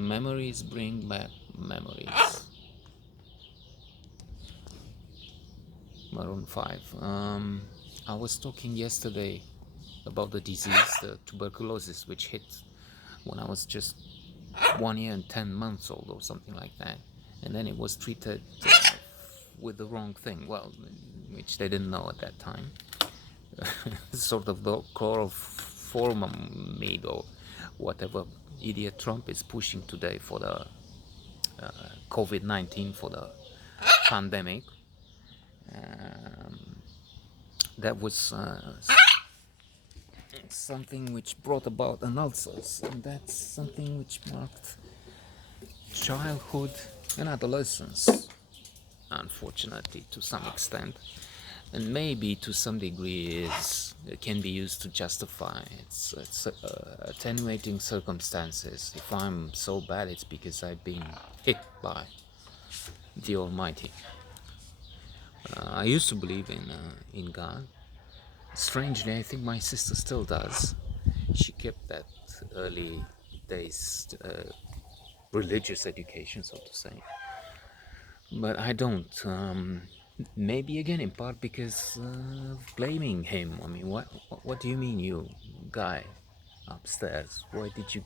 Memories bring back memories. Maroon 5. I was talking yesterday about the disease, the tuberculosis, which hit when I was just 1 year and 10 months old or something like that. And then it was treated with the wrong thing, well, which they didn't know at that time. Sort of the chloroformamide or whatever idiot Trump is pushing today for the COVID-19, for the pandemic. That was something which brought about an ulcers, and that's something which marked childhood and adolescence, unfortunately, to some extent, and maybe to some degree it can be used to justify it's attenuating circumstances. If I'm so bad, it's because I've been hit by the Almighty. I used to believe in God. Strangely, I think my sister still does. She kept that early days religious education, so to say. But I don't. Maybe again in part because blaming him. I mean, what do you mean, you guy upstairs? Why did you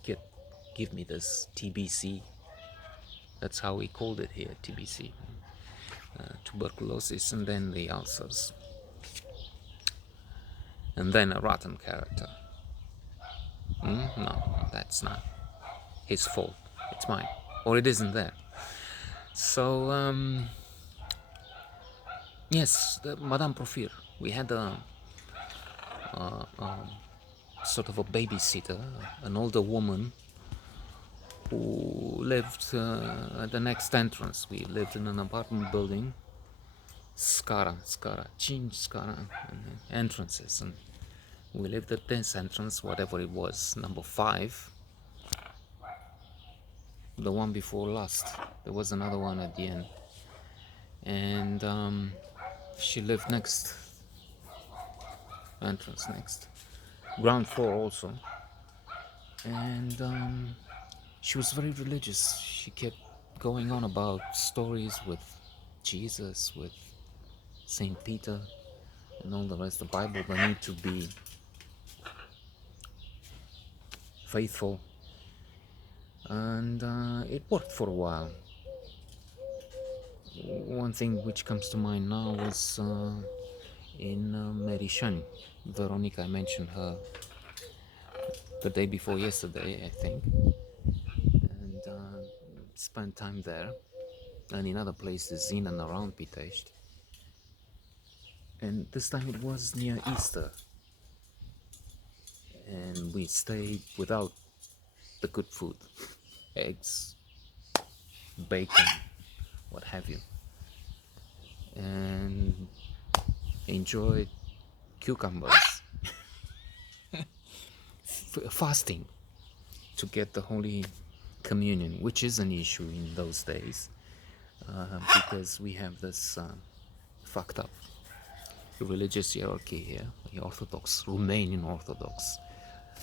give me this TBC? That's how we called it here, TBC. Tuberculosis, and then the ulcers, and then a rotten character. No, that's not his fault. It's mine, or it isn't there. So yes, Madame Profir. We had a sort of a babysitter, an older woman who lived at the next entrance. We lived in an apartment building, Skara, change Skara, and entrances, and we lived at this entrance, whatever it was, number 5, the one before last. There was another one at the end, and she lived next entrance, next ground floor also, and she was very religious. She kept going on about stories with Jesus, with Saint Peter, and all the rest. The Bible, the need to be faithful, and it worked for a while. One thing which comes to mind now was in Merishan, Veronica. I mentioned her the day before yesterday, I think, and spent time there, and in other places in and around Pitești. And this time it was near Easter, and we stayed without the good food, eggs, bacon, what have you, and enjoyed cucumbers, fasting to get the Holy Communion, which is an issue in those days, because we have this fucked up religious hierarchy here, the Orthodox, Romanian Orthodox,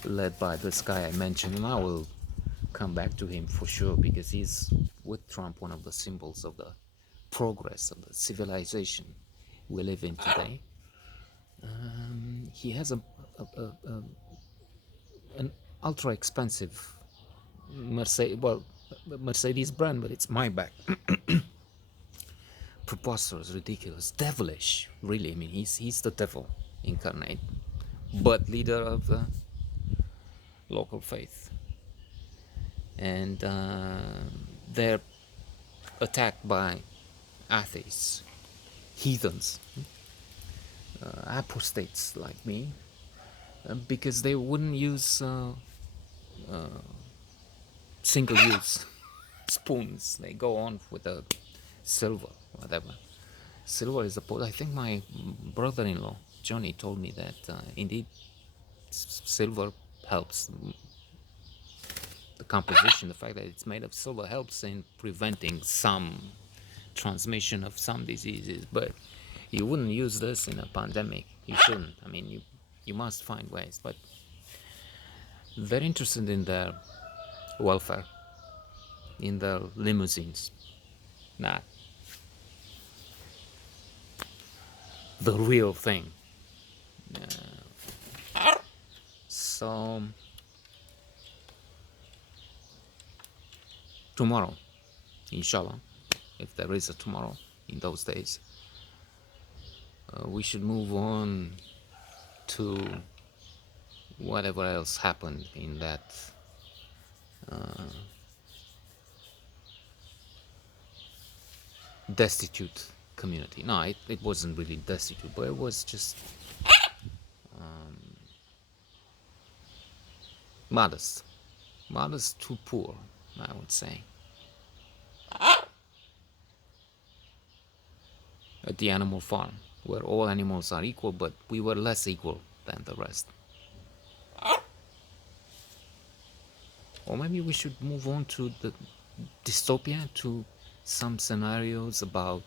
led by this guy I mentioned, and I will come back to him for sure, because he's, with Trump, one of the symbols of the progress of the civilization we live in today. He has an ultra expensive Mercedes brand, but it's Maybach. Preposterous, ridiculous, devilish, really. I mean, he's the devil incarnate, but leader of the local faith, and they're attacked by atheists, heathens, apostates like me, because they wouldn't use single-use spoons. They go on with a silver, whatever. Silver is I think my brother-in-law Johnny told me that indeed silver helps. The composition, the fact that it's made of silver, helps in preventing some transmission of some diseases. But you wouldn't use this in a pandemic. You shouldn't. I mean, you must find ways. But very interested in their welfare. in the limousines. Not the real thing. So tomorrow, inshallah, if there is a tomorrow in those days, we should move on to whatever else happened in that destitute community. No, it wasn't really destitute, but it was just modest. Modest to poor, I would say. At the animal farm, where all animals are equal, but we were less equal than the rest. Or maybe we should move on to the dystopia, to some scenarios about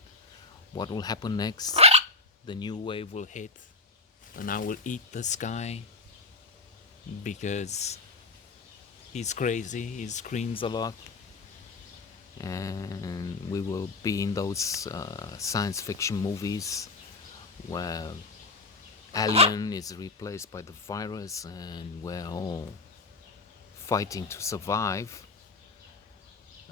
what will happen next. The new wave will hit, and I will eat this guy because he's crazy, he screams a lot, and we will be in those science fiction movies where alien is replaced by the virus and we're all fighting to survive,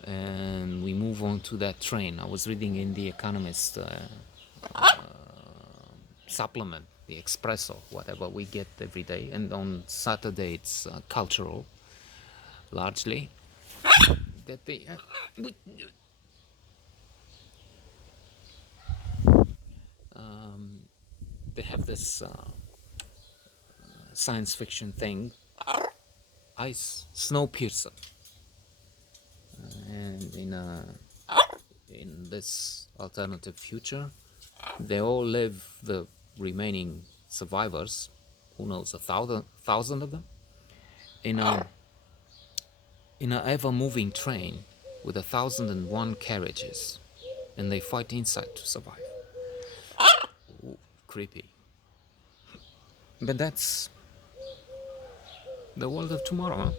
and we move on to that train. I was reading in the Economist supplement, the Espresso, whatever we get every day, and on Saturday it's cultural, largely, that they have this science fiction thing, ice Snowpiercer, and in this alternative future, they all live, the remaining survivors, who knows, 1,000 of them, in a ever-moving train with 1,001 carriages, and they fight inside to survive. Ooh, creepy. But that's the world of tomorrow. Huh?